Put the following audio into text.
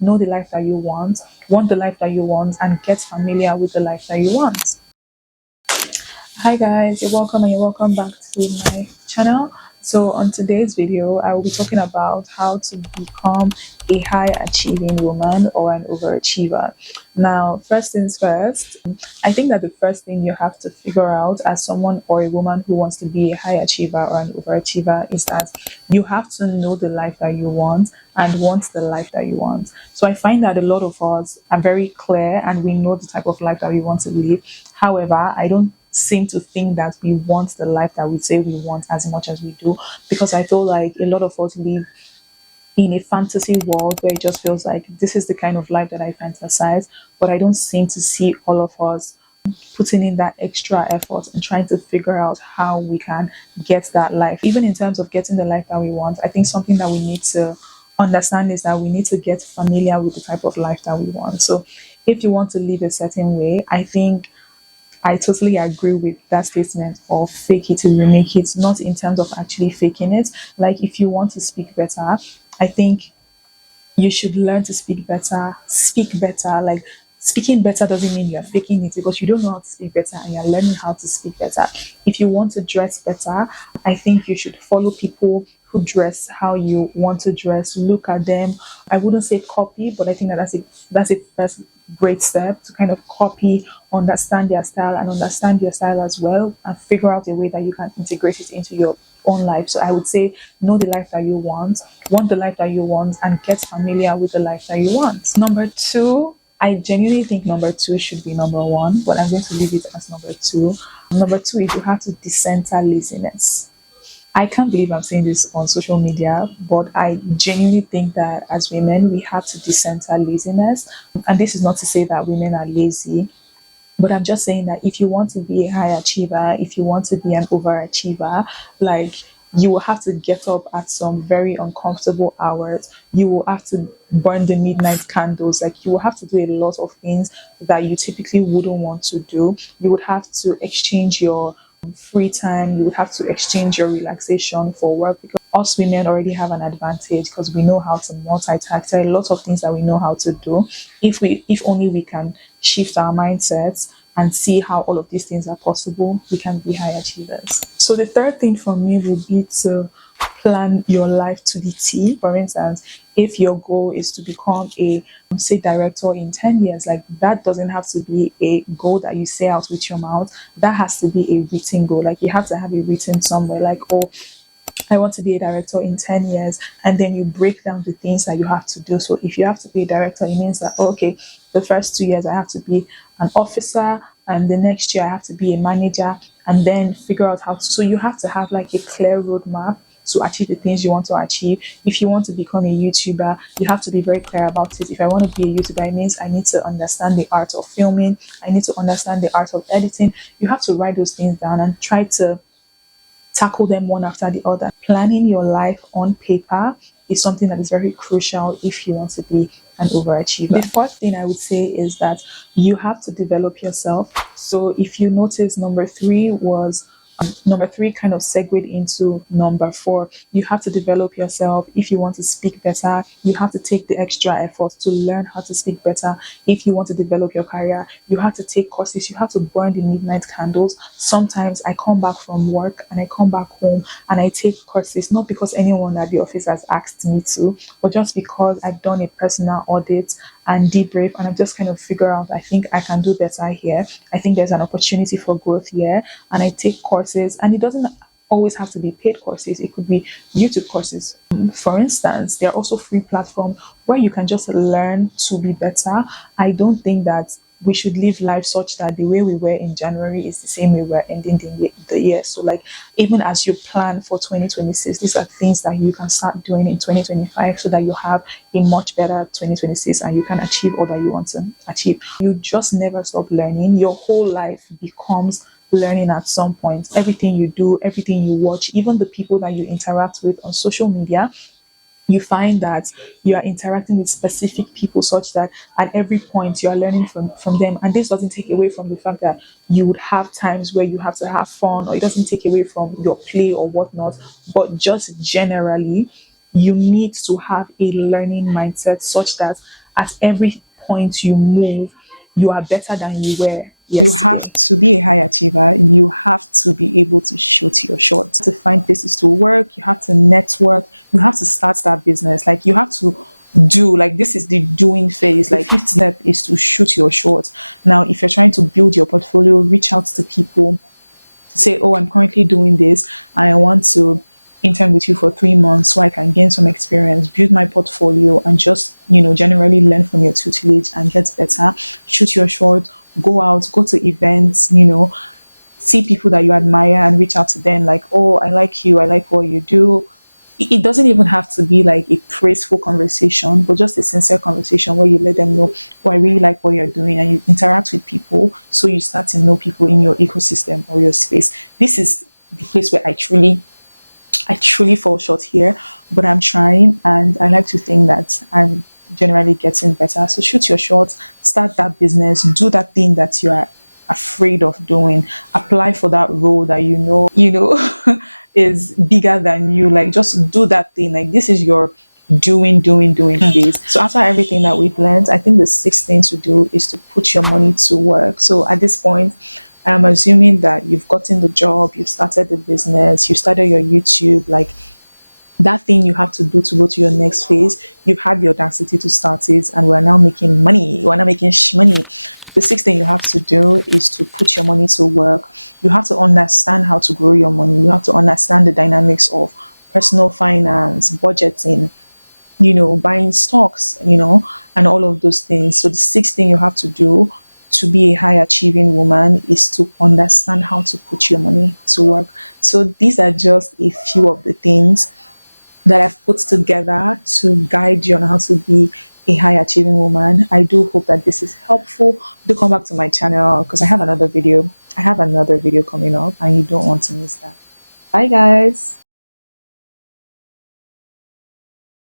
know the life that you want the life that you want, and get familiar with the life that you want. Hi guys, you're welcome back to my channel. So on today's video, I will be talking about how to become a high achieving woman or an overachiever. Now, first things first, I think that the first thing you have to figure out as someone or a woman who wants to be a high achiever or an overachiever is that you have to know the life that you want and want the life that you want. So I find that a lot of us are very clear and we know the type of life that we want to live. However, I don't seem to think that we want the life that we say we want as much as we do, because I feel like a lot of us live in a fantasy world where it just feels like this is the kind of life that I fantasize, but I don't seem to see all of us putting in that extra effort and trying to figure out how we can get that life. Even in terms of getting the life that we want, I think something that we need to understand is that we need to get familiar with the type of life that we want. So if you want to live a certain way, I think I totally agree with that statement of fake it till you make it, not in terms of actually faking it. Like if you want to speak better, I think you should learn to speak better, speak better. Like speaking better doesn't mean you're faking it, because you don't know how to speak better and you're learning how to speak better. If you want to dress better, I think you should follow people who dress how you want to dress. Look at them. I wouldn't say copy, but I think that that's a first great step to kind of copy, understand their style, and understand your style as well, and figure out a way that you can integrate it into your own life. So I would say know the life that you want the life that you want, and get familiar with the life that you want. Number two, I genuinely think number two should be number one, but I'm going to leave it as number two. Number two is you have to decenter laziness. I can't believe I'm saying this on social media, but I genuinely think that as women, we have to decenter laziness. And this is not to say that women are lazy, but I'm just saying that if you want to be a high achiever, if you want to be an overachiever, like you will have to get up at some very uncomfortable hours. You will have to burn the midnight candles. Like you will have to do a lot of things that you typically wouldn't want to do. You would have to exchange your free time. You would have to exchange your relaxation for work, because us women already have an advantage because we know how to multitask. There are a lot of things that we know how to do. If only we can shift our mindsets and see how all of these things are possible, we can be high achievers. So the third thing for me would be to plan your life to the T. For instance, if your goal is to become a say director in 10 years, like that doesn't have to be a goal that you say out with your mouth. That has to be a written goal. Like you have to have it written somewhere, like, oh, I want to be a director in 10 years. And then you break down the things that you have to do. So if you have to be a director, it means that, oh, okay, the first 2 years I have to be an officer, and the next year I have to be a manager, and then figure out how to. So you have to have like a clear roadmap to achieve the things you want to achieve. If you want to become a YouTuber, you have to be very clear about it. If I want to be a YouTuber, it means I need to understand the art of filming. I need to understand the art of editing. You have to write those things down and try to tackle them one after the other. Planning your life on paper is something that is very crucial if you want to be an overachiever. The fourth thing I would say is that you have to develop yourself. So if you notice, number three kind of segued into number four. You have to develop yourself. If you want to speak better, you have to take the extra effort to learn how to speak better. If you want to develop your career, you have to take courses. You have to burn the midnight candles. Sometimes I come back from work and I come back home and I take courses, not because anyone at the office has asked me to, but just because I've done a personal audit and debrief, and I've just kind of figure out, I think I can do better here. I think there's an opportunity for growth here. And I take courses, and it doesn't always have to be paid courses. It could be YouTube courses. For instance, there are also free platforms where you can just learn to be better. I don't think that we should live life such that the way we were in January is the same way we're ending the year. So like even as you plan for 2026, these are things that you can start doing in 2025 so that you have a much better 2026 and you can achieve all that you want to achieve. You just never stop learning. Your whole life becomes learning at some point. Everything you do, everything you watch, even the people that you interact with on social media, you find that you are interacting with specific people such that at every point you are learning from them. And this doesn't take away from the fact that you would have times where you have to have fun, or it doesn't take away from your play or whatnot. But just generally, you need to have a learning mindset such that at every point you move, you are better than you were yesterday. You have to be a high achiever. You have to be able to shoot your shot. To find places to work, you have to network, you have to start that business. Like you have to do, like this is the doing phase. Like fifth step is to shoot your shot. Now, if you're trying to build your portfolio, reach out to people to say, oh, I'm currently doing this. I want to intern with you for 3 months so I can gain some experience, build my portfolio, and just, generally learn from your tutelage and get better. Shoot your shot, go out, go to events, see people that you admire and reach out to them like, oh, I like you, I like what you do. It doesn't even have to be like a praiseful conversation, but just a sincere conversation where you let them know, oh, I really like what you're doing, and you interact with people so you start to know people in your ecosystem or your space. This is the place where I truly fall short here, but I'm trying, and I like to think that I'm generally getting better. So shoot your shot, start that business, do that thing that you are afraid of doing, apply for that role that is bigger than you. Like just do that thing. Like this is your doing phase. So after everything that we've learned, I think the sixth thing to do is to put your money to work. So at this point, I'm assuming that you've gotten the job, you've started the business, you started your YouTube, like that thing you have to do to go to your next phase. You've had the audacity to start it, and we're now making money. We're now making money. The sixth thing you have to do is to put your money to work. You have to understand how to grow your money. You have to understand the dynamics of personal finance, budgeting, buying stocks, and all of those things. So the sixth thing you have to do to be a high achieving woman is to understand how to put your money to work. So these are just a few of the things that I've put together to guide you on how to be a high achieving woman. I do hope that this is helpful. Do come back to my channel because I have another video. I have another video coming up and you don't want to miss that. Bye guys.